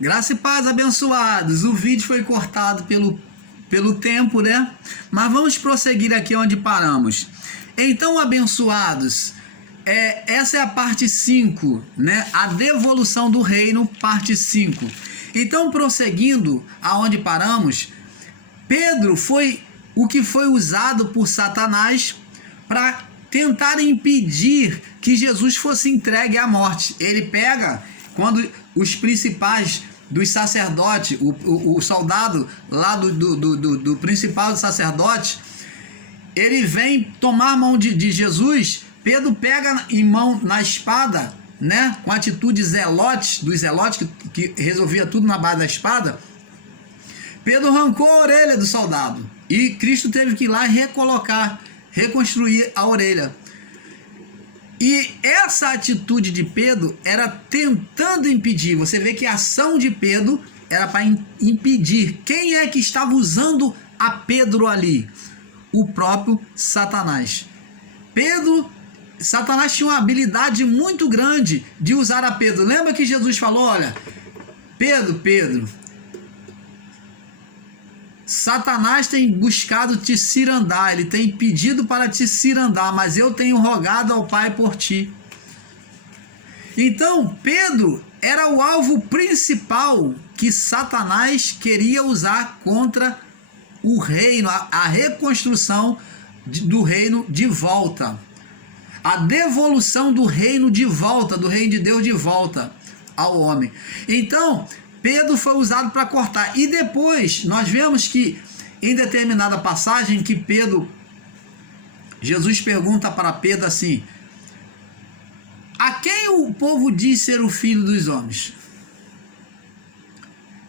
Graça e paz, abençoados. O vídeo foi cortado pelo tempo, né? Mas vamos prosseguir aqui onde paramos. Então, abençoados, essa é a parte 5, né? A devolução do reino, parte 5. Então, prosseguindo aonde paramos, Pedro foi o que foi usado por Satanás para tentar impedir que Jesus fosse entregue à morte. Ele pega, quando os principais dos sacerdotes, o soldado lá do principal do sacerdote, ele vem tomar a mão de Jesus. Pedro pega em mão na espada, né, com atitude dos zelotes que resolvia tudo na base da espada. Pedro arrancou a orelha do soldado e Cristo teve que ir lá e reconstruir a orelha. E essa atitude de Pedro era tentando impedir. Você vê que a ação de Pedro era para impedir. Quem é que estava usando a Pedro ali? O próprio Satanás. Satanás tinha uma habilidade muito grande de usar a Pedro. Lembra que Jesus falou, olha, Pedro, Satanás tem buscado te cirandar, ele tem pedido para te cirandar, mas eu tenho rogado ao Pai por ti. Então, Pedro era o alvo principal que Satanás queria usar contra o reino, a reconstrução do reino de volta. A devolução do reino de volta, do reino de Deus de volta ao homem. Então, Pedro foi usado para cortar. E depois, nós vemos que em determinada passagem que Jesus pergunta para Pedro assim: a quem o povo diz ser o filho dos homens?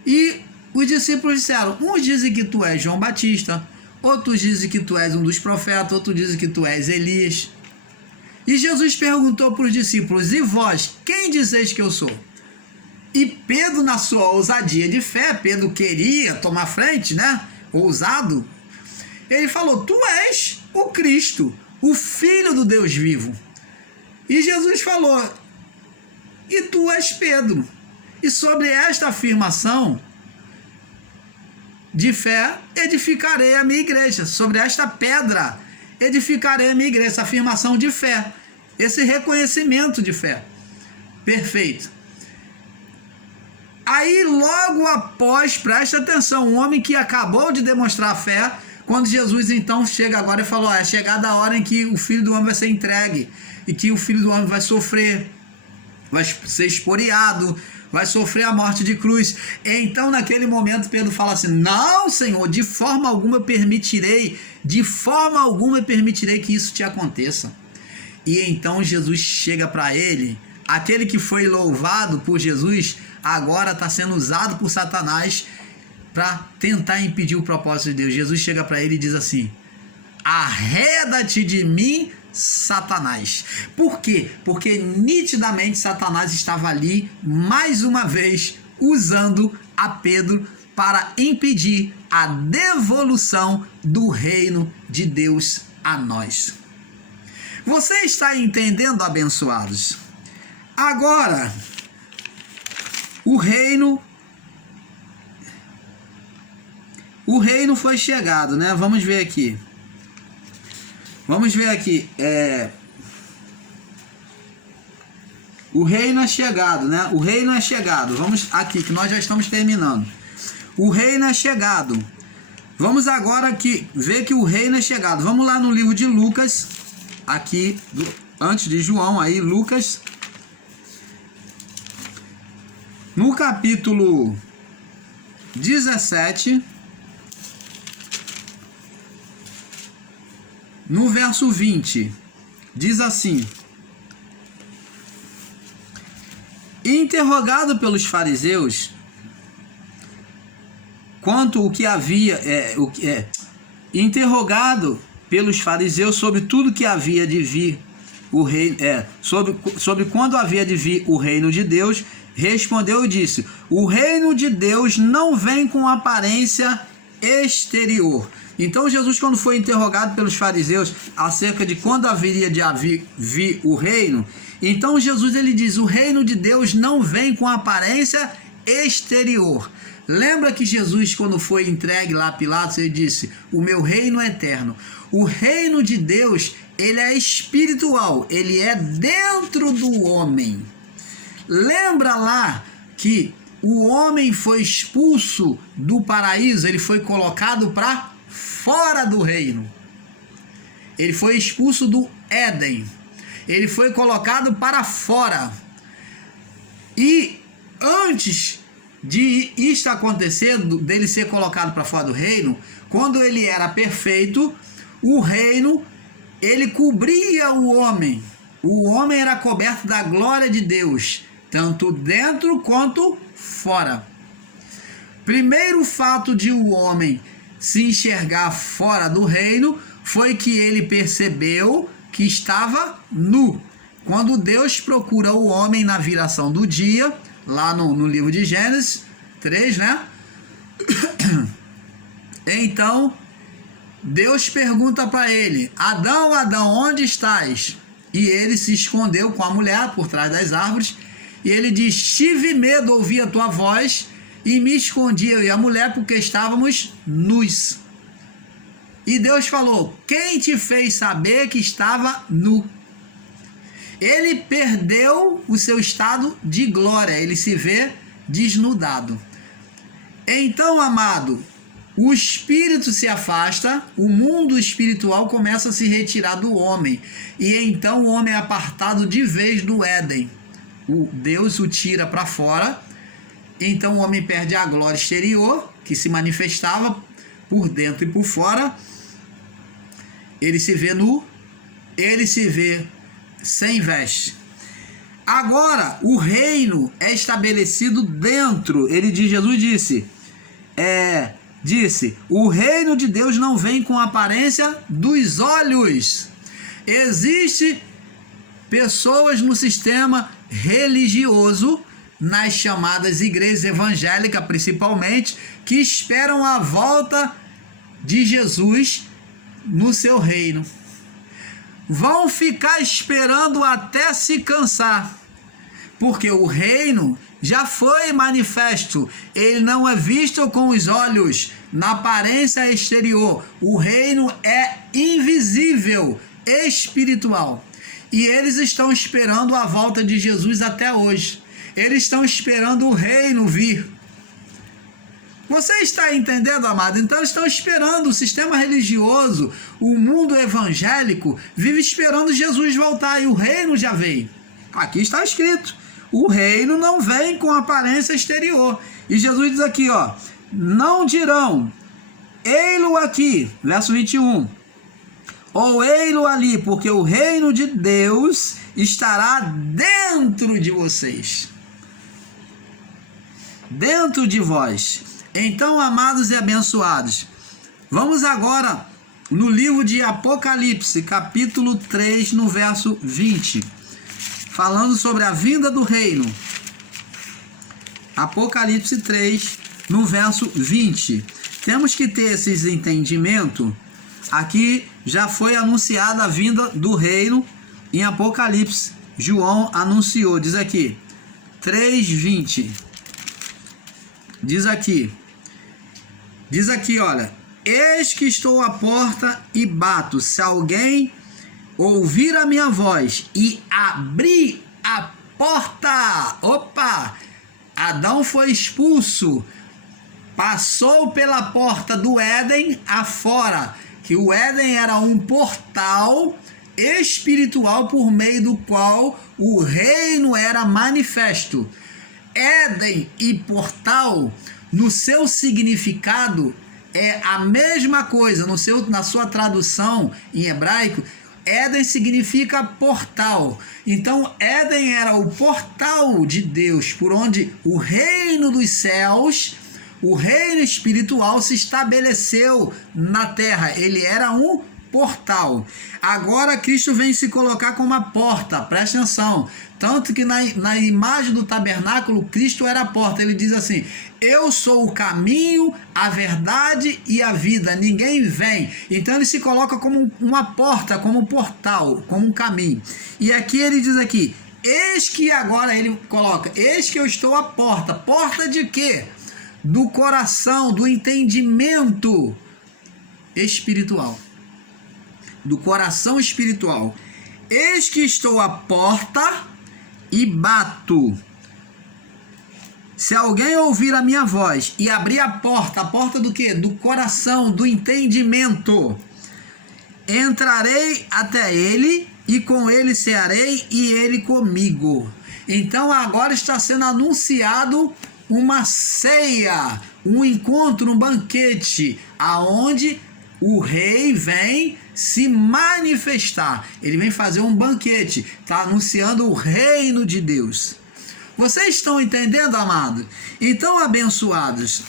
E os discípulos disseram: uns dizem que tu és João Batista, outros dizem que tu és um dos profetas, outros dizem que tu és Elias. E Jesus perguntou para os discípulos: e vós, quem dizeis que eu sou? E Pedro, na sua ousadia de fé, Pedro queria tomar frente, né? Ousado. Ele falou: tu és o Cristo, o Filho do Deus vivo. E Jesus falou: e tu és Pedro. E sobre esta afirmação de fé, edificarei a minha igreja. Sobre esta pedra, edificarei a minha igreja. Essa afirmação de fé, esse reconhecimento de fé. Perfeito. Aí logo após, presta atenção, um homem que acabou de demonstrar fé, quando Jesus então chega agora e falou: é chegada a hora em que o Filho do Homem vai ser entregue, e que o Filho do Homem vai sofrer, vai ser esporiado, vai sofrer a morte de cruz. Então naquele momento Pedro fala assim: não, Senhor, de forma alguma eu permitirei que isso te aconteça. E então Jesus chega para ele, aquele que foi louvado por Jesus, agora está sendo usado por Satanás para tentar impedir o propósito de Deus. Jesus chega para ele e diz assim: arreda-te de mim, Satanás. Por quê? Porque nitidamente Satanás estava ali, mais uma vez, usando a Pedro para impedir a devolução do reino de Deus a nós. Você está entendendo, abençoados? Agora, o reino foi chegado, né? Vamos ver aqui. O reino é chegado, né? O reino é chegado. Vamos aqui, que nós já estamos terminando. O reino é chegado. Vamos agora aqui ver que o reino é chegado. Vamos lá no livro de Lucas, aqui, antes de João, aí, Lucas. No capítulo 17, no verso 20, diz assim: interrogado pelos fariseus quanto o que havia, interrogado pelos fariseus sobre tudo que havia de vir o reino, sobre quando havia de vir o reino de Deus, respondeu e disse: o reino de Deus não vem com aparência exterior. Então Jesus, quando foi interrogado pelos fariseus acerca de quando haveria de vir o reino, então Jesus ele diz: o reino de Deus não vem com aparência exterior. Lembra que Jesus, quando foi entregue lá a Pilatos, ele disse: o meu reino é eterno. O reino de Deus, ele é espiritual, ele é dentro do homem. Lembra lá que o homem foi expulso do paraíso, ele foi colocado para fora do reino. Ele foi expulso do Éden. Ele foi colocado para fora. E antes de isto acontecer, dele ser colocado para fora do reino, quando ele era perfeito, o reino, ele cobria o homem. O homem era coberto da glória de Deus, tanto dentro quanto fora. Primeiro fato de o homem se enxergar fora do reino foi que ele percebeu que estava nu. Quando Deus procura o homem na viração do dia, lá no livro de Gênesis 3, né? Então, Deus pergunta para ele: Adão, Adão, onde estás? E ele se escondeu com a mulher por trás das árvores. E ele diz: tive medo, ouvi a tua voz e me escondi, eu e a mulher, porque estávamos nus. E Deus falou: quem te fez saber que estava nu? Ele perdeu o seu estado de glória, ele se vê desnudado. Então, amado, o espírito se afasta, o mundo espiritual começa a se retirar do homem, e então o homem é apartado de vez do Éden. Deus o tira para fora, então o homem perde a glória exterior, que se manifestava por dentro e por fora. Ele se vê nu, ele se vê sem veste. Agora, o reino é estabelecido dentro. Jesus disse, o reino de Deus não vem com a aparência dos olhos. Existem pessoas no sistema religioso, nas chamadas igrejas evangélicas principalmente, que esperam a volta de Jesus no seu reino. Vão ficar esperando até se cansar, porque o reino já foi manifesto, ele não é visto com os olhos, na aparência exterior. O reino é invisível, espiritual. E eles estão esperando a volta de Jesus até hoje. Eles estão esperando o reino vir. Você está entendendo, amado? Então eles estão esperando, o sistema religioso, o mundo evangélico, vive esperando Jesus voltar, e o reino já veio. Aqui está escrito: o reino não vem com aparência exterior. E Jesus diz aqui, ó: não dirão, ei-lo aqui, verso 21, ou ei-lo ali, porque o reino de Deus estará dentro de vocês, dentro de vós. Então, amados e abençoados, vamos agora no livro de Apocalipse, capítulo 3, no verso 20, falando sobre a vinda do reino. Apocalipse 3, no verso 20. Temos que ter esses entendimentos. Aqui já foi anunciada a vinda do reino em Apocalipse. João anunciou, diz aqui, 3:20. Diz aqui, olha: eis que estou à porta e bato. Se alguém ouvir a minha voz e abrir a porta. Opa! Adão foi expulso, passou pela porta do Éden afora, que o Éden era um portal espiritual por meio do qual o reino era manifesto. Éden e portal, no seu significado, é a mesma coisa. Na sua tradução em hebraico, Éden significa portal. Então, Éden era o portal de Deus, por onde o reino dos céus, o reino espiritual, se estabeleceu na terra. Ele era um portal. Agora Cristo vem se colocar como uma porta, presta atenção. Tanto que na imagem do tabernáculo, Cristo era a porta. Ele diz assim: eu sou o caminho, a verdade e a vida, ninguém vem. Então ele se coloca como uma porta, como um portal, como um caminho. E aqui ele diz aqui: eis que agora ele coloca, eis que eu estou à porta. Porta de quê? Do coração, do entendimento espiritual. Do coração espiritual. Eis que estou à porta e bato. Se alguém ouvir a minha voz e abrir a porta do quê? Do coração, do entendimento. Entrarei até ele e com ele cearei e ele comigo. Então agora está sendo anunciado uma ceia, um encontro, um banquete, aonde o rei vem se manifestar. Ele vem fazer um banquete, está anunciando o reino de Deus. Vocês estão entendendo, amado? Então, abençoados,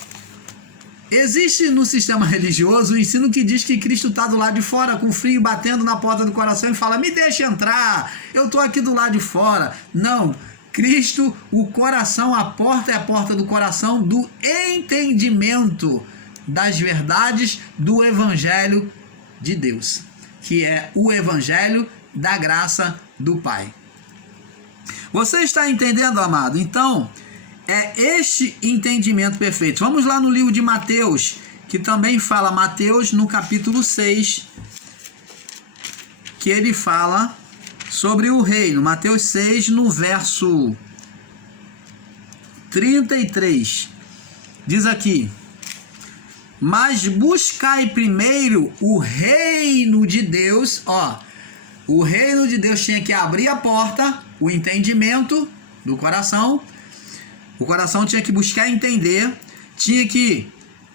existe no sistema religioso o ensino que diz que Cristo está do lado de fora, com frio, batendo na porta do coração e fala, me deixa entrar, eu estou aqui do lado de fora. Não, Cristo, o coração, a porta é a porta do coração, do entendimento das verdades do Evangelho de Deus, que é o Evangelho da graça do Pai. Você está entendendo, amado? Então, é este entendimento perfeito. Vamos lá no livro de Mateus, que também fala, Mateus no capítulo 6, que ele fala sobre o reino. Mateus 6, no verso 33, diz aqui, mas buscai primeiro o reino de Deus. Ó, o reino de Deus tinha que abrir a porta, o entendimento do coração. O coração tinha que buscar entender, tinha que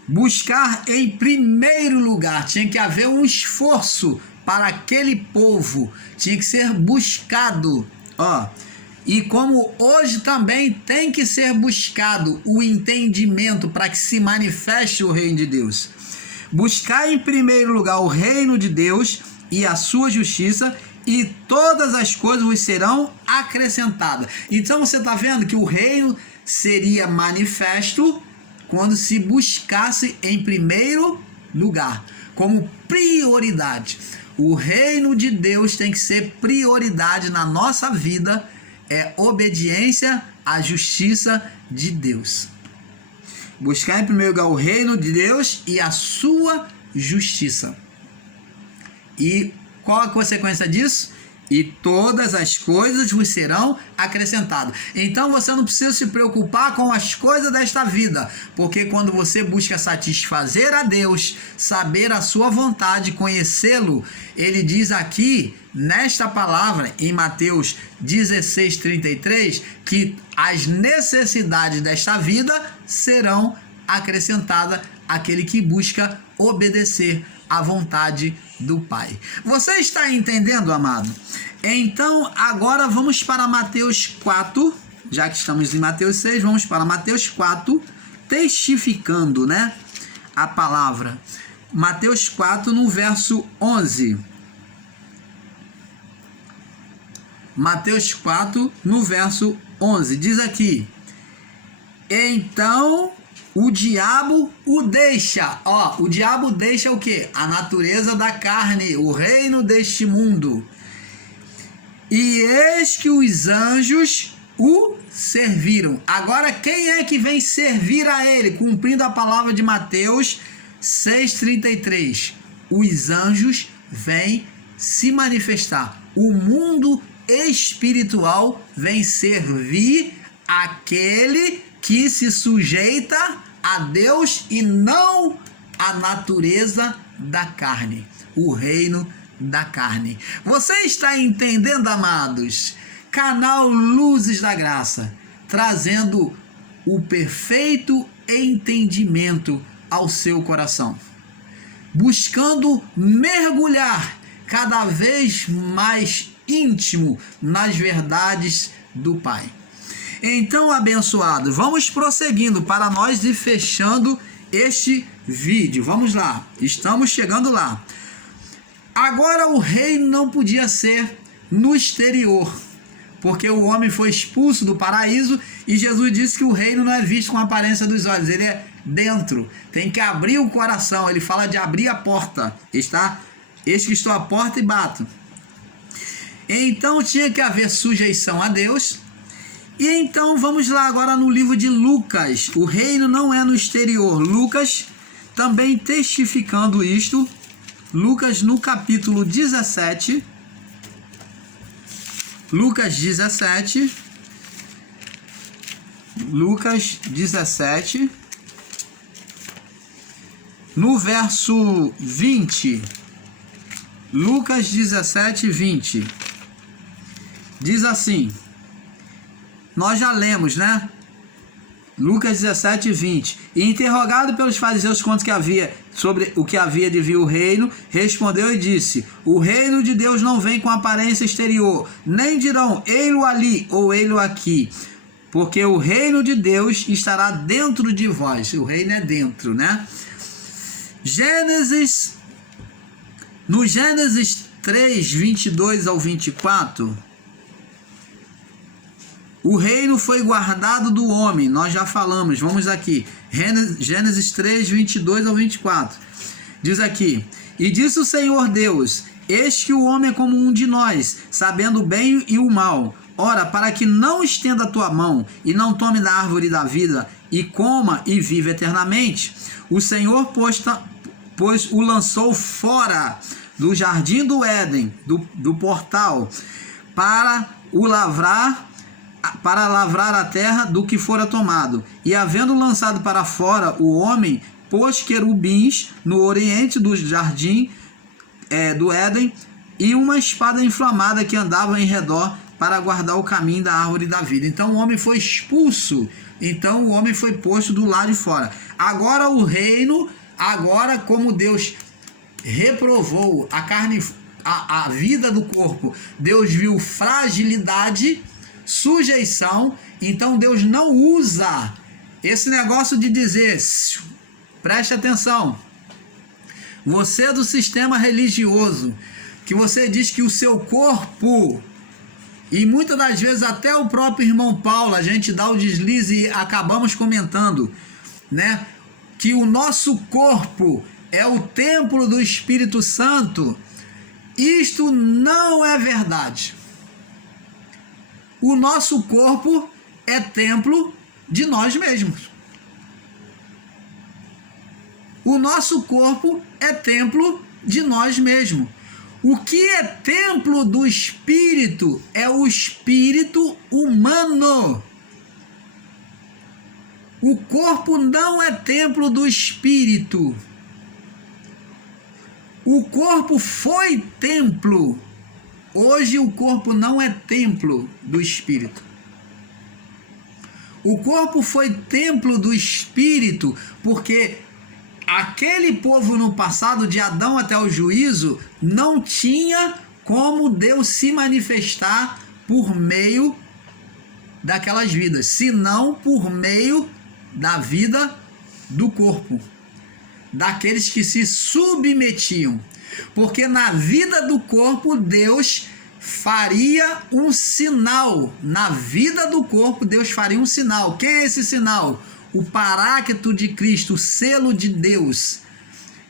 buscar em primeiro lugar, tinha que haver um esforço para aquele povo, tinha que ser buscado. Ó, e como hoje também tem que ser buscado o entendimento para que se manifeste o reino de Deus. Buscar em primeiro lugar o reino de Deus e a sua justiça, e todas as coisas vos serão acrescentadas. Então você está vendo que o reino seria manifesto quando se buscasse em primeiro lugar, como prioridade. O reino de Deus tem que ser prioridade na nossa vida, é obediência à justiça de Deus. Buscar em primeiro lugar o reino de Deus e a sua justiça. E qual a consequência disso? E todas as coisas vos serão acrescentadas. Então você não precisa se preocupar com as coisas desta vida, porque quando você busca satisfazer a Deus, saber a sua vontade, conhecê-lo, ele diz aqui, nesta palavra, em Mateus 16:33, que as necessidades desta vida serão acrescentadas àquele que busca obedecer à vontade do Pai. Você está entendendo, amado? Então, agora vamos para Mateus 4, já que estamos em Mateus 6, vamos para Mateus 4, testificando, né, a palavra. Mateus 4, no verso 11. Mateus 4, no verso 11, diz aqui, então o diabo o deixa. Ó, o diabo deixa o quê? A natureza da carne, o reino deste mundo. E eis que os anjos o serviram. Agora, quem é que vem servir a ele? Cumprindo a palavra de Mateus 6:33. Os anjos vêm se manifestar. O mundo espiritual vem servir aquele que se sujeita a Deus e não à natureza da carne, o reino da carne. Você está entendendo, amados? Canal Luzes da Graça, trazendo o perfeito entendimento ao seu coração, buscando mergulhar cada vez mais íntimo nas verdades do Pai. Então, abençoado, vamos prosseguindo para nós ir fechando este vídeo. Vamos lá, estamos chegando lá. Agora o reino não podia ser no exterior, porque o homem foi expulso do paraíso e Jesus disse que o reino não é visto com a aparência dos olhos, ele é dentro. Tem que abrir o coração, ele fala de abrir a porta. Eis que estou à porta e bato. Então tinha que haver sujeição a Deus. E então vamos lá agora no livro de Lucas. O reino não é no exterior. Lucas também testificando isto. Lucas no capítulo 17. Lucas 17. Lucas 17. No verso 20. Lucas 17, 20. Diz assim. Nós já lemos, né? Lucas 17, 20. E interrogado pelos fariseus quanto que havia, sobre o que havia de vir o reino, respondeu e disse: o reino de Deus não vem com aparência exterior, nem dirão, ei-lo ali ou ei-lo aqui, porque o reino de Deus estará dentro de vós. O reino é dentro, né? No Gênesis 3, 22 ao 24... o reino foi guardado do homem, nós já falamos, vamos aqui, Gênesis 3, 22 ao 24, diz aqui, e disse o Senhor Deus, eis que o homem é como um de nós, sabendo o bem e o mal, ora, para que não estenda a tua mão, e não tome da árvore da vida, e coma e viva eternamente, o Senhor, pois o lançou fora do jardim do Éden, do portal, para lavrar a terra do que fora tomado. E havendo lançado para fora o homem, pôs querubins no oriente do jardim do Éden, e uma espada inflamada que andava em redor para guardar o caminho da árvore da vida. Então o homem foi expulso, então o homem foi posto do lado de fora. Agora o reino, como Deus reprovou a carne, a vida do corpo, Deus viu fragilidade, sujeição, então Deus não usa esse negócio de dizer, preste atenção, você do sistema religioso, que você diz que o seu corpo, e muitas das vezes até o próprio irmão Paulo, a gente dá o deslize e acabamos comentando, né, que o nosso corpo é o templo do Espírito Santo. Isto não é verdade. O nosso corpo é templo de nós mesmos. O nosso corpo é templo de nós mesmos. O que é templo do Espírito é o espírito humano. O corpo não é templo do Espírito. O corpo foi templo. Hoje o corpo não é templo do Espírito. O corpo foi templo do Espírito porque aquele povo no passado, de Adão até o juízo, não tinha como Deus se manifestar por meio daquelas vidas, senão por meio da vida do corpo, daqueles que se submetiam. Porque na vida do corpo, Deus faria um sinal. Na vida do corpo, Deus faria um sinal. Quem é esse sinal? O Paráclito de Cristo, o selo de Deus,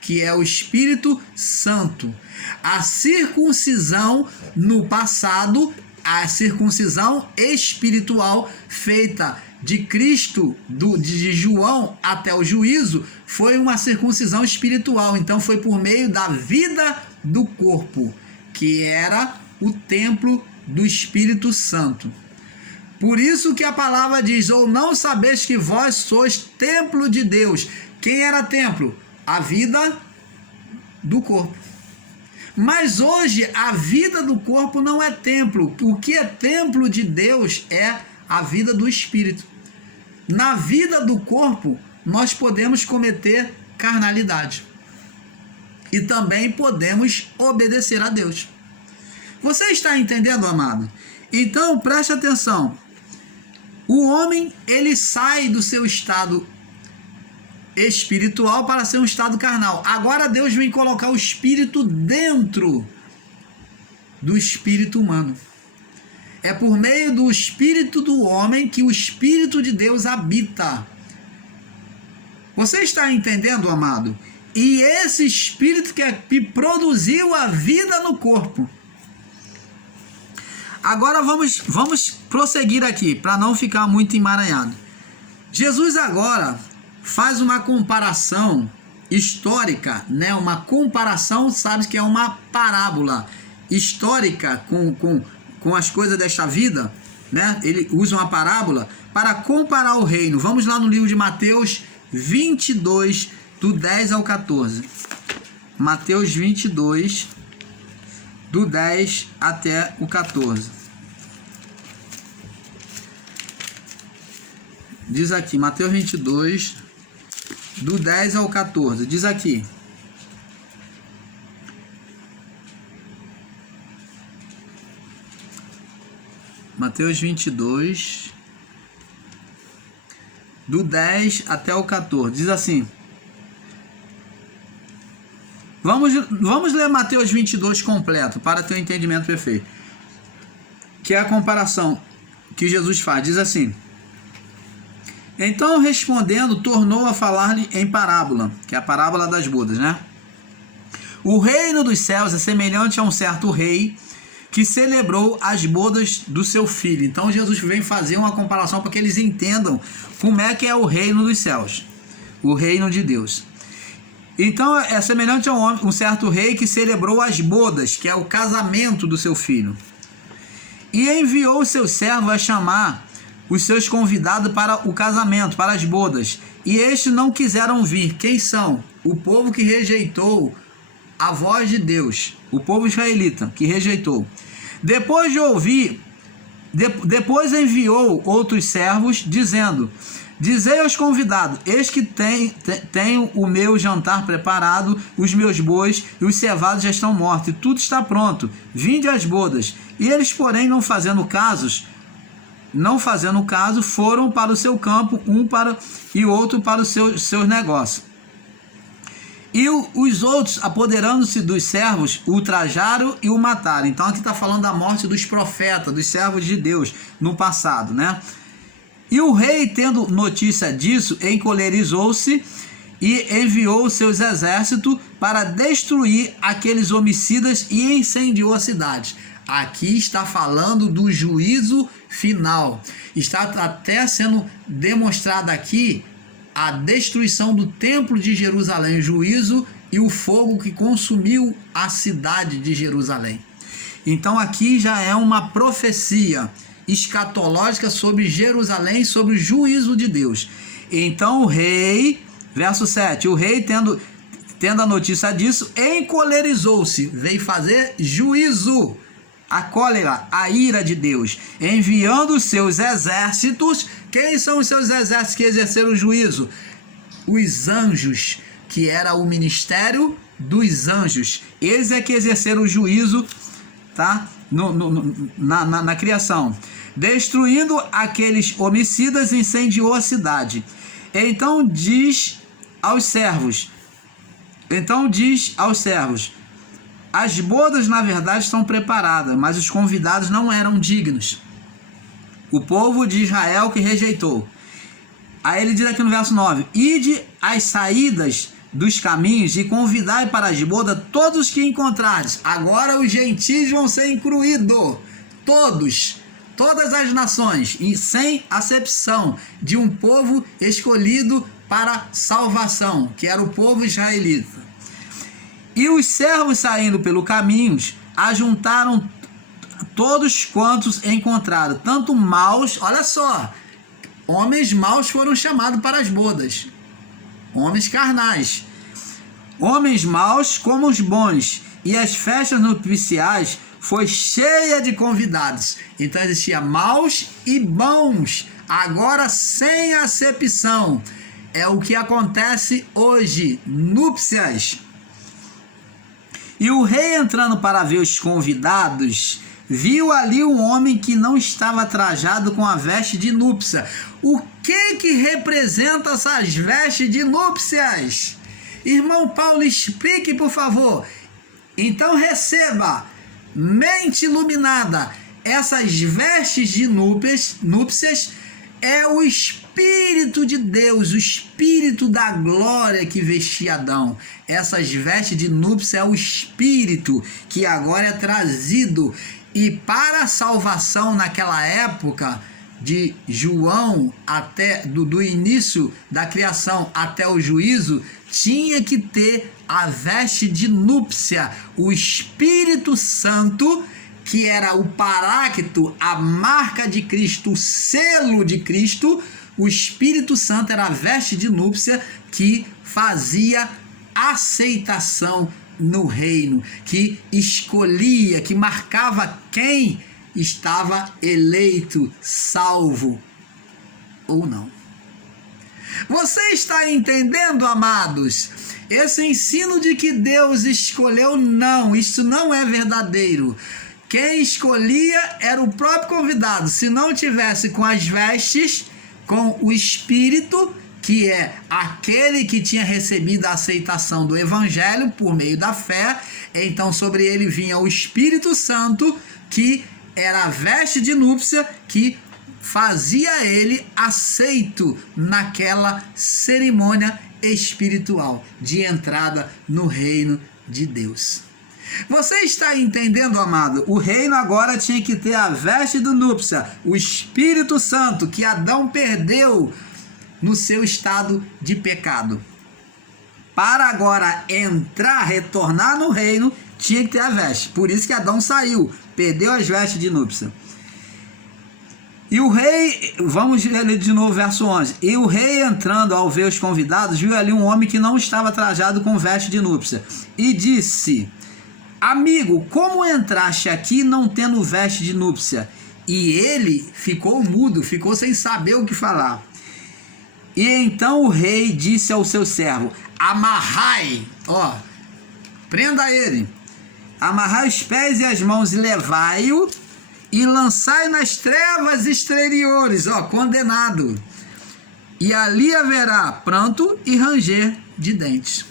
que é o Espírito Santo. A circuncisão no passado, a circuncisão espiritual feita de Cristo, de João até o juízo, foi uma circuncisão espiritual. Então foi por meio da vida do corpo, que era o templo do Espírito Santo. Por isso que a palavra diz, ou não sabeis que vós sois templo de Deus. Quem era templo? A vida do corpo. Mas hoje a vida do corpo não é templo. O que é templo de Deus é a vida do Espírito. Na vida do corpo, nós podemos cometer carnalidade. E também podemos obedecer a Deus. Você está entendendo, amado? Então, preste atenção. O homem, ele sai do seu estado espiritual para ser um estado carnal. Agora Deus vem colocar o espírito dentro do espírito humano. É por meio do espírito do homem que o Espírito de Deus habita. Você está entendendo, amado? E esse espírito que produziu a vida no corpo. Agora vamos prosseguir aqui, para não ficar muito emaranhado. Jesus agora faz uma comparação histórica, né? Uma comparação, sabe que é uma parábola histórica com as coisas desta vida, né? Ele usa uma parábola para comparar o reino. Vamos lá no livro de Mateus 22, do 10 ao 14. Mateus 22, do 10 até o 14. Diz aqui, Mateus 22, do 10 ao 14. Diz aqui: Mateus 22, do 10 até o 14. Diz assim. Vamos ler Mateus 22 completo, para ter um entendimento perfeito. Que é a comparação que Jesus faz. Diz assim: Então, respondendo, tornou a falar-lhe em parábola, que é a parábola das bodas, né? O reino dos céus é semelhante a um certo rei que celebrou as bodas do seu filho. Então, Jesus vem fazer uma comparação para que eles entendam como é que é o reino dos céus, o reino de Deus. Então, é semelhante a um certo rei que celebrou as bodas, que é o casamento do seu filho. E enviou o seu servo a chamar os seus convidados para o casamento, para as bodas. E estes não quiseram vir. Quem são? O povo que rejeitou a voz de Deus. O povo israelita que rejeitou. Depois de ouvir, depois enviou outros servos, dizendo: Dizei aos convidados: eis que tenho o meu jantar preparado, os meus bois e os cevados já estão mortos, e tudo está pronto. Vinde às bodas. E eles, porém, não fazendo caso, foram para o seu campo, um para e outro para os seus negócios. E os outros, apoderando-se dos servos, o ultrajaram e o mataram. Então aqui está falando da morte dos profetas, dos servos de Deus no passado, né? E o rei, tendo notícia disso, encolerizou-se e enviou seus exércitos para destruir aqueles homicidas e incendiou a cidade. Aqui está falando do juízo final. Está até sendo demonstrado aqui a destruição do templo de Jerusalém, o juízo e o fogo que consumiu a cidade de Jerusalém. Então aqui já é uma profecia escatológica sobre Jerusalém, sobre o juízo de Deus. Então o rei, verso 7, o rei tendo a notícia disso, encolerizou-se, veio fazer juízo, a cólera, a ira de Deus, enviando os seus exércitos. Quem são os seus exércitos que exerceram o juízo? Os anjos, que era o ministério dos anjos. Eles é que exerceram o juízo, tá? Na criação. Destruindo aqueles homicidas, incendiou a cidade. Então diz aos servos: as bodas na verdade estão preparadas, mas os convidados não eram dignos. O povo de Israel que rejeitou. Aí ele diz aqui no verso 9: Ide às saídas dos caminhos e convidai para as bodas todos os que encontrares. Agora os gentios vão ser incluídos. Todas as nações, e sem acepção de um povo escolhido para salvação, que era o povo israelita. E os servos, saindo pelo caminho, ajuntaram todos quantos encontraram, tanto maus, olha só, homens maus foram chamados para as bodas, homens carnais, homens maus como os bons, e as festas nupciais foi cheia de convidados. Então existia maus e bons, agora sem acepção. É o que acontece hoje, núpcias. E o rei, entrando para ver os convidados, viu ali um homem que não estava trajado com a veste de núpcia. O que representa essas vestes de núpcias? Irmão Paulo, explique, por favor. Então receba, mente iluminada, essas vestes de núpcias é o Espírito de Deus, o Espírito da glória que vestia Adão. Essas vestes de núpcia é o Espírito que agora é trazido E para a salvação naquela época, de João até do início da criação até o juízo, tinha que ter a veste de núpcia, o Espírito Santo, que era o paráclito, a marca de Cristo, o selo de Cristo. O Espírito Santo era a veste de núpcia que fazia aceitação no reino, que escolhia, que marcava quem estava eleito, salvo ou não. Você está entendendo, amados? Esse ensino de que Deus escolheu, não, isso não é verdadeiro. Quem escolhia era o próprio convidado. Se não tivesse com as vestes, com o Espírito, que é aquele que tinha recebido a aceitação do Evangelho por meio da fé, então sobre ele vinha o Espírito Santo, que era a veste de núpcia que fazia ele aceito naquela cerimônia espiritual de entrada no reino de Deus. Você está entendendo, amado? O reino agora tinha que ter a veste de núpcia, o Espírito Santo, que Adão perdeu no seu estado de pecado. Para agora entrar, retornar no reino, tinha que ter a veste. Por isso que Adão saiu, perdeu as vestes de núpcia. E o rei, vamos ler de novo o verso 11. E o rei, entrando ao ver os convidados, viu ali um homem que não estava trajado com veste de núpcia. E disse: amigo, como entraste aqui não tendo veste de núpcia? E ele ficou mudo, ficou sem saber o que falar. E então o rei disse ao seu servo: amarrai, prenda ele, amarrai os pés e as mãos e levai-o e lançai nas trevas exteriores, condenado. E ali haverá pranto e ranger de dentes.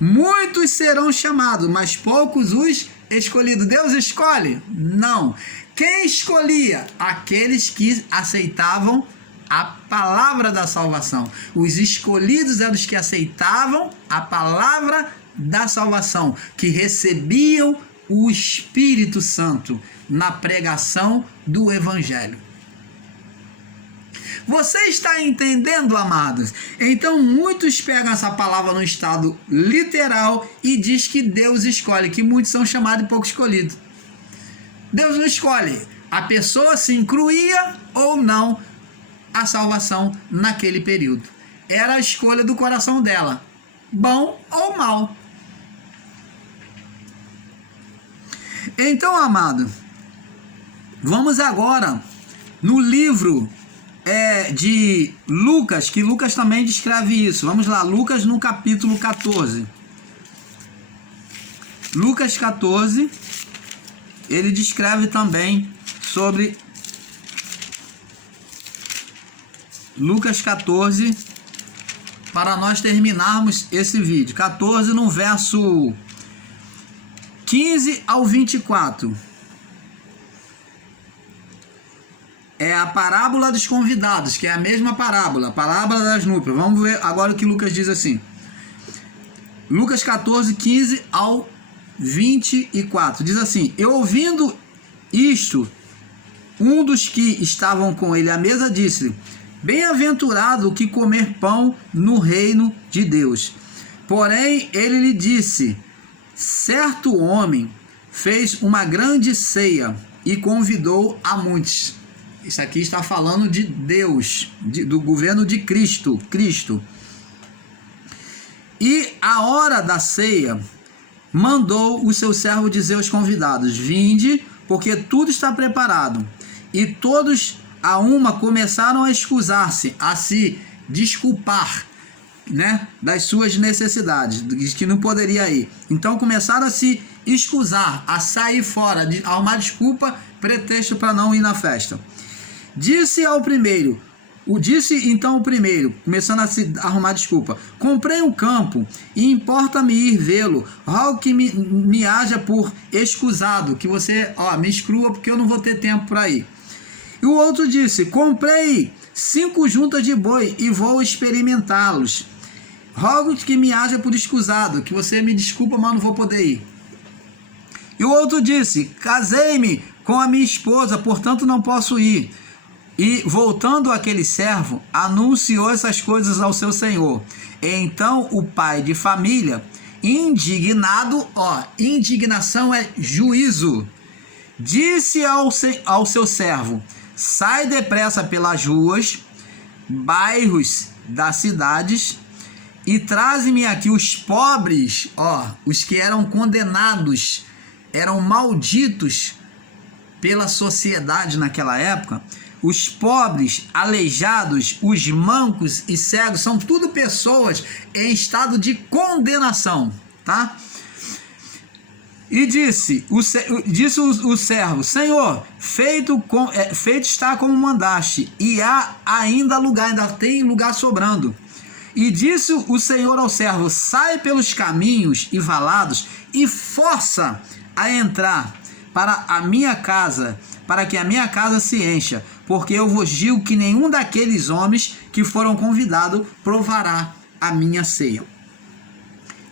Muitos serão chamados, mas poucos os escolhidos. Deus escolhe? Não. Quem escolhia? Aqueles que aceitavam a palavra da salvação. Os escolhidos eram os que aceitavam a palavra da salvação, que recebiam o Espírito Santo na pregação do Evangelho. Você está entendendo, amados? Então muitos pegam essa palavra no estado literal e diz que Deus escolhe, que muitos são chamados e pouco escolhidos. Deus não escolhe. A pessoa se incluía ou não a salvação naquele período. Era a escolha do coração dela, bom ou mal. Então, amado, vamos agora no livro de Lucas, que Lucas também descreve isso. Vamos lá, Lucas no capítulo 14. Lucas 14, ele descreve também sobre Lucas 14, para nós terminarmos esse vídeo. 14 no verso 15 ao 24. É a parábola dos convidados, que é a mesma parábola, a parábola das núpcias. Vamos ver agora o que Lucas diz assim. Lucas 14, 15 ao 24. Diz assim: e ouvindo isto, um dos que estavam com ele à mesa disse: bem-aventurado o que comer pão no reino de Deus. Porém, ele lhe disse: certo homem fez uma grande ceia e convidou a muitos. Isso aqui está falando de Deus, do governo de Cristo. E a hora da ceia, mandou o seu servo dizer aos convidados: vinde, porque tudo está preparado. E todos a uma começaram a escusar-se, a se desculpar, das suas necessidades, que não poderia ir. Então começaram a se escusar, a sair fora, a arrumar desculpa, pretexto para não ir na festa. Disse então o primeiro, começando a se arrumar desculpa: comprei um campo e importa-me ir vê-lo, rogo que me haja por escusado, que você me exclua, porque eu não vou ter tempo para ir. E o outro disse: comprei 5 juntas de boi e vou experimentá-los, rogo que me haja por escusado, que você me desculpa, mas não vou poder ir. E o outro disse: casei-me com a minha esposa, portanto não posso ir. E voltando aquele servo, anunciou essas coisas ao seu senhor. Então o pai de família, indignado, indignação é juízo, disse ao seu servo: sai depressa pelas ruas, bairros das cidades, e traze-me aqui os pobres, os que eram condenados, eram malditos pela sociedade naquela época. Os pobres, aleijados, os mancos e cegos, são tudo pessoas em estado de condenação, tá? E disse o servo: Senhor, feito está como mandaste, e há ainda lugar, ainda tem lugar sobrando. E disse o Senhor ao servo: sai pelos caminhos e valados e força a entrar para a minha casa, para que a minha casa se encha, porque eu vos digo que nenhum daqueles homens que foram convidados provará a minha ceia.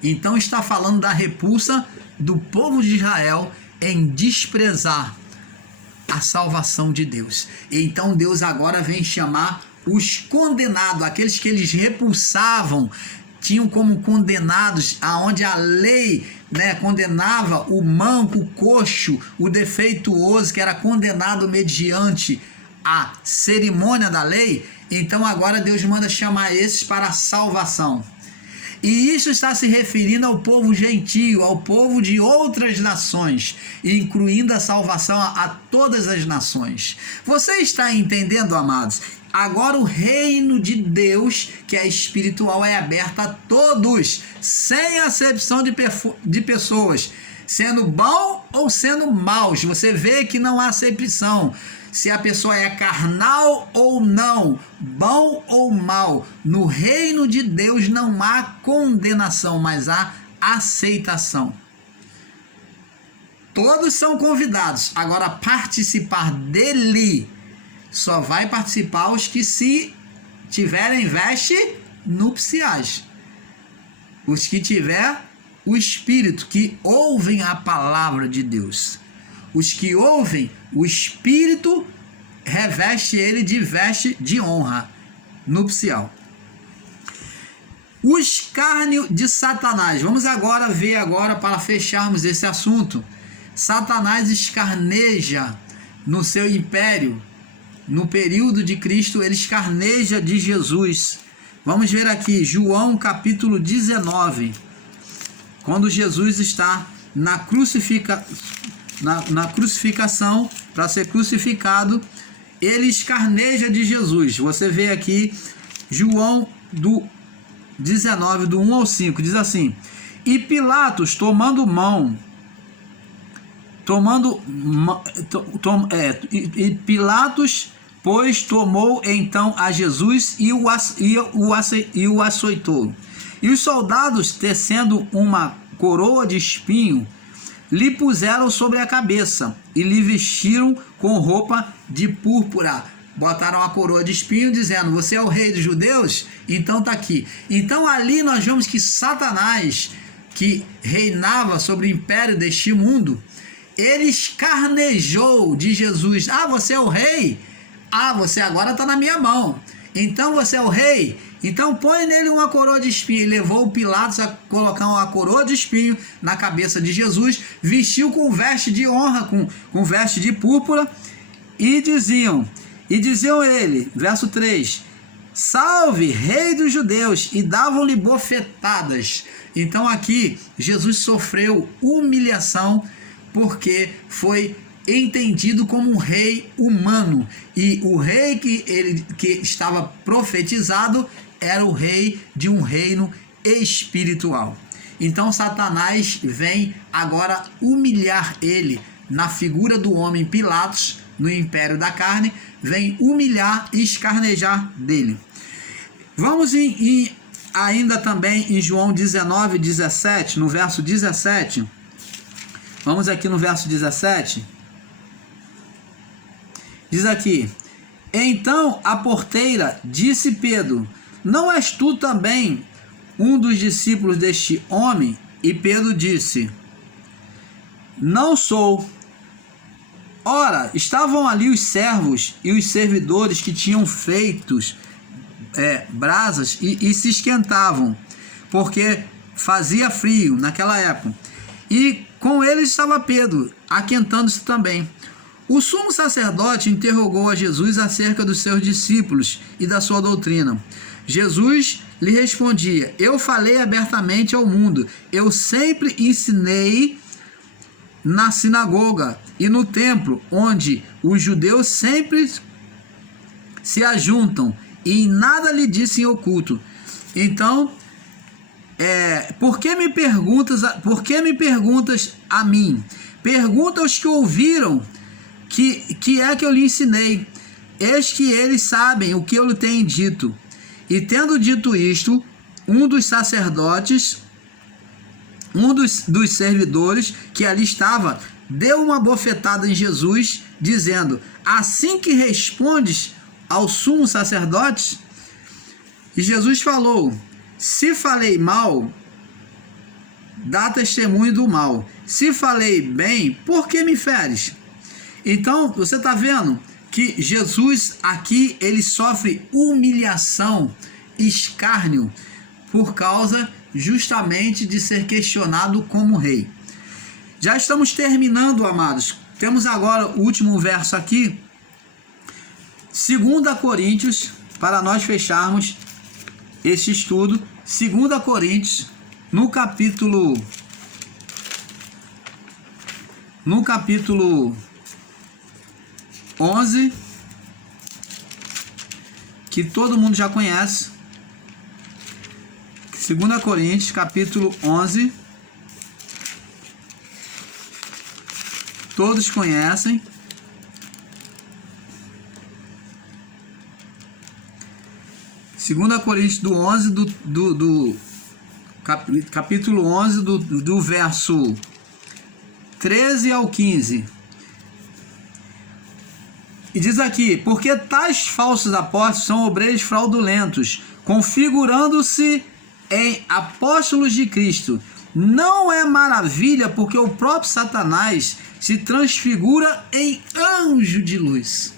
Então está falando da repulsa do povo de Israel em desprezar a salvação de Deus. Então Deus agora vem chamar os condenados, aqueles que eles repulsavam, tinham como condenados, aonde a lei, condenava o manco, o coxo, o defeituoso, que era condenado mediante a cerimônia da lei. Então agora Deus manda chamar esses para a salvação. E isso está se referindo ao povo gentio, ao povo de outras nações, incluindo a salvação a todas as nações. Você está entendendo, amados? Agora o reino de Deus, que é espiritual, é aberto a todos, sem acepção de pessoas, sendo bom ou sendo maus. Você vê que não há acepção. Se a pessoa é carnal ou não, bom ou mal, no reino de Deus não há condenação, mas há aceitação. Todos são convidados. Agora, participar dele só vai participar os que se tiverem vestes nupciais. Os que tiver o Espírito, que ouvem a palavra de Deus. Os que ouvem, o Espírito reveste ele de veste de honra nupcial. O escárnio de Satanás. Vamos agora ver para fecharmos esse assunto. Satanás escarneja no seu império. No período de Cristo, ele escarneja de Jesus. Vamos ver aqui, João capítulo 19. Quando Jesus está na crucificação, para ser crucificado, ele escarneja de Jesus. Você vê aqui, João 19, do 1 ao 5, diz assim: e Pilatos, Pilatos, pois, tomou então a Jesus e o açoitou. E os soldados, tecendo uma coroa de espinho, lhe puseram sobre a cabeça e lhe vestiram com roupa de púrpura. Botaram a coroa de espinho dizendo: você é o rei dos judeus? Então está aqui. Então ali nós vemos que Satanás, que reinava sobre o império deste mundo, ele escarnejou de Jesus. Você é o rei? Você agora está na minha mão. Então você é o rei? Então põe nele uma coroa de espinho. Ele levou o Pilatos a colocar uma coroa de espinho na cabeça de Jesus, vestiu com veste de honra, com veste de púrpura, e diziam ele, verso 3, salve, rei dos judeus, e davam-lhe bofetadas. Então aqui Jesus sofreu humilhação, porque foi entendido como um rei humano, e o rei que estava profetizado era o rei de um reino espiritual. Então Satanás vem agora humilhar ele na figura do homem Pilatos, no império da carne, vem humilhar e escarnejar dele. Vamos ainda também em João 19, 17, no verso 17. Vamos aqui no verso 17. Diz aqui: então a porteira disse Pedro: não és tu também um dos discípulos deste homem? E Pedro disse: não sou. Ora, estavam ali os servos e os servidores que tinham feitos brasas e se esquentavam, porque fazia frio naquela época. E com eles estava Pedro, aquentando-se também. O sumo sacerdote interrogou a Jesus acerca dos seus discípulos e da sua doutrina. Jesus lhe respondia: eu falei abertamente ao mundo, eu sempre ensinei na sinagoga e no templo, onde os judeus sempre se ajuntam, e em nada lhe disse em oculto. Então, por que me perguntas a mim? Pergunta aos que ouviram que é que eu lhe ensinei. Eis que eles sabem o que eu lhe tenho dito. E tendo dito isto, um dos sacerdotes, um dos servidores que ali estava, deu uma bofetada em Jesus, dizendo: assim que respondes ao sumo sacerdote? E Jesus falou: se falei mal, dá testemunho do mal. Se falei bem, por que me feres? Então, você está vendo que Jesus aqui, ele sofre humilhação, escárnio, por causa justamente de ser questionado como rei. Já estamos terminando, amados. Temos agora o último verso aqui, 2 Coríntios, para nós fecharmos este estudo. 2 Coríntios, no capítulo 11, que todo mundo já conhece. 2 Coríntios, capítulo 11. Todos conhecem. Segunda Coríntios do 11, capítulo 11, do verso 13 ao 15. E diz aqui: porque tais falsos apóstolos são obreiros fraudulentos, configurando-se em apóstolos de Cristo. Não é maravilha, porque o próprio Satanás se transfigura em anjo de luz.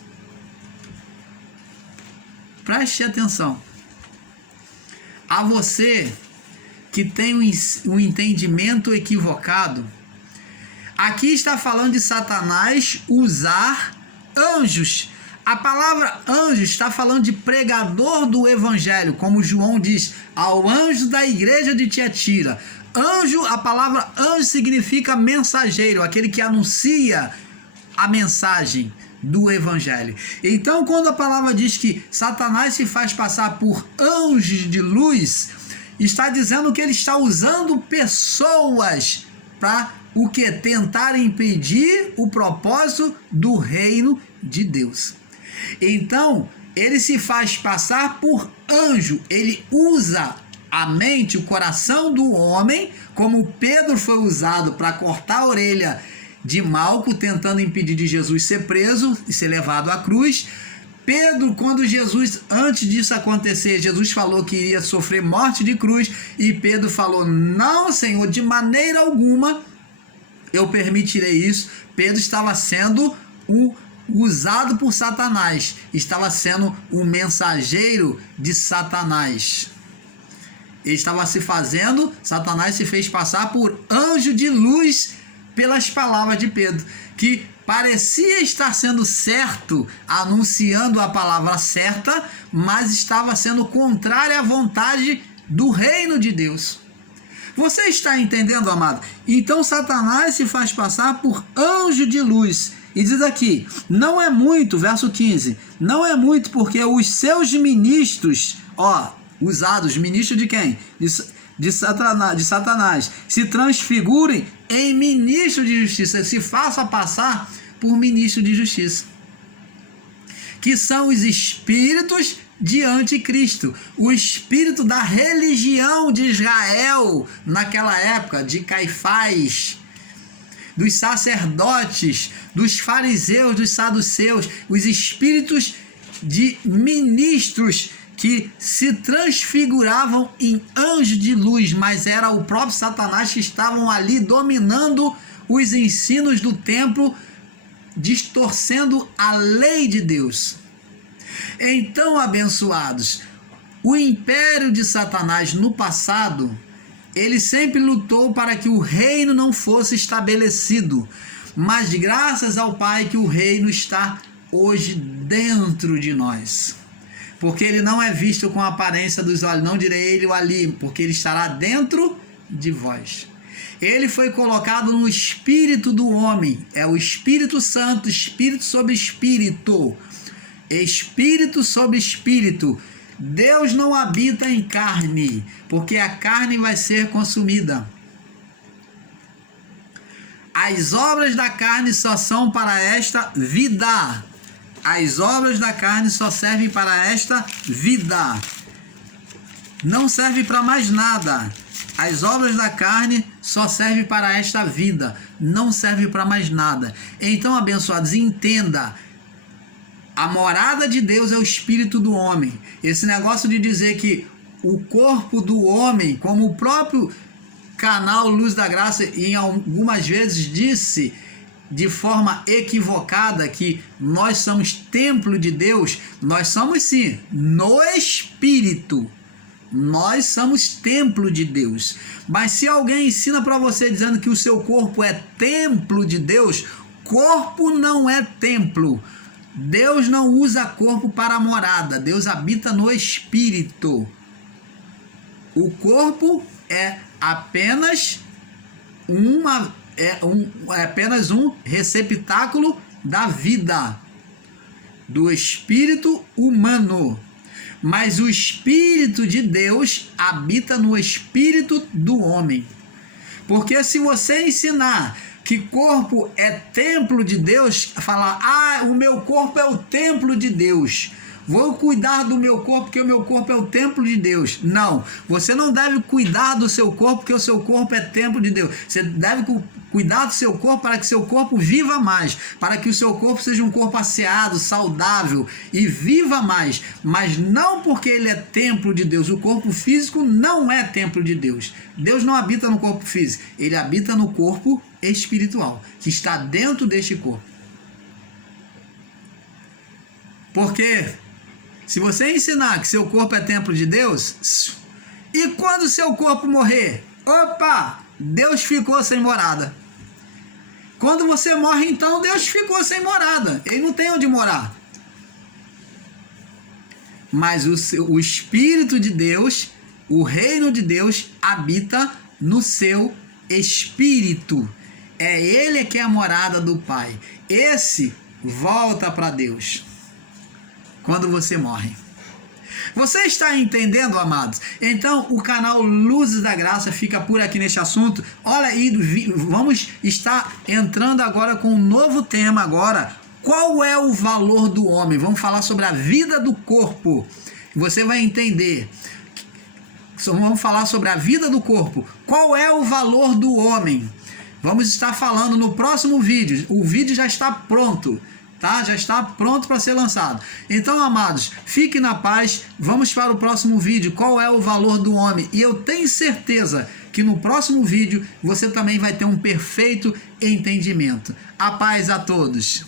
Preste atenção. A você que tem um entendimento equivocado, aqui está falando de Satanás usar anjos. A palavra anjo está falando de pregador do evangelho, como João diz, ao anjo da igreja de Tiatira. Anjo, a palavra anjo significa mensageiro, aquele que anuncia a mensagem do evangelho. Então, quando a palavra diz que Satanás se faz passar por anjos de luz, está dizendo que ele está usando pessoas para o que? Tentar impedir o propósito do reino de Deus. Então, ele se faz passar por anjo, ele usa a mente, o coração do homem, como Pedro foi usado para cortar a orelha de Malco, tentando impedir de Jesus ser preso e ser levado à cruz. Pedro, quando Jesus, antes disso acontecer, Jesus falou que iria sofrer morte de cruz, e Pedro falou: não, Senhor, de maneira alguma eu permitirei isso. Pedro estava sendo usado por Satanás, estava sendo um mensageiro de Satanás. Ele estava se fazendo, Satanás se fez passar por anjo de luz pelas palavras de Pedro, que parecia estar sendo certo, anunciando a palavra certa, mas estava sendo contrária à vontade do reino de Deus. Você está entendendo, amado? Então Satanás se faz passar por anjo de luz. E diz aqui: não é muito, verso 15, não é muito, porque os seus ministros, usados, ministros de quem? De Satanás, se transfigurem em ministro de justiça, se faça passar por ministro de justiça, que são os espíritos de anticristo, o espírito da religião de Israel naquela época, de Caifás, dos sacerdotes, dos fariseus, dos saduceus, os espíritos de ministros que se transfiguravam em anjos de luz, mas era o próprio Satanás que estavam ali dominando os ensinos do templo, distorcendo a lei de Deus. Então, abençoados, o império de Satanás no passado, ele sempre lutou para que o reino não fosse estabelecido, mas graças ao Pai que o reino está hoje dentro de nós. Porque ele não é visto com a aparência dos olhos, não direi ele ou ali, porque ele estará dentro de vós. Ele foi colocado no espírito do homem, é o Espírito Santo, espírito sobre espírito, espírito sobre espírito. Deus não habita em carne, porque a carne vai ser consumida. As obras da carne só são para esta vida. As obras da carne só servem para esta vida. Não serve para mais nada. As obras da carne só servem para esta vida. Não serve para mais nada. Então, abençoados, entenda. A morada de Deus é o espírito do homem. Esse negócio de dizer que o corpo do homem, como o próprio canal Luz da Graça em algumas vezes disse de forma equivocada que nós somos templo de Deus, nós somos sim, no espírito. Nós somos templo de Deus. Mas se alguém ensina para você dizendo que o seu corpo é templo de Deus, corpo não é templo. Deus não usa corpo para morada. Deus habita no espírito. O corpo é apenas um receptáculo da vida, do espírito humano. Mas o Espírito de Deus habita no espírito do homem. Porque se você ensinar que corpo é templo de Deus, falar, o meu corpo é o templo de Deus, vou cuidar do meu corpo porque o meu corpo é o templo de Deus. Não, você não deve cuidar do seu corpo porque o seu corpo é templo de Deus. Você deve cuidar do seu corpo para que seu corpo viva mais, para que o seu corpo seja um corpo asseado, saudável e viva mais, mas não porque ele é templo de Deus. O corpo físico não é templo de Deus. Deus não habita no corpo físico, ele habita no corpo espiritual, que está dentro deste corpo. Porque se você ensinar que seu corpo é templo de Deus, e quando seu corpo morrer, Deus ficou sem morada. Quando você morre, então, Deus ficou sem morada. Ele não tem onde morar. Mas o Espírito de Deus, o reino de Deus, habita no seu espírito. É ele que é a morada do Pai. Esse volta para Deus quando você morre. Você está entendendo, amados? Então, o canal Luzes da Graça fica por aqui neste assunto. Olha aí, vamos estar entrando agora com um novo tema agora. Qual é o valor do homem? Vamos falar sobre a vida do corpo. Você vai entender. Vamos falar sobre a vida do corpo. Qual é o valor do homem? Vamos estar falando no próximo vídeo. O vídeo já está pronto. Tá? Já está pronto para ser lançado. Então, amados, fique na paz. Vamos para o próximo vídeo. Qual é o valor do homem? E eu tenho certeza que no próximo vídeo você também vai ter um perfeito entendimento. A paz a todos.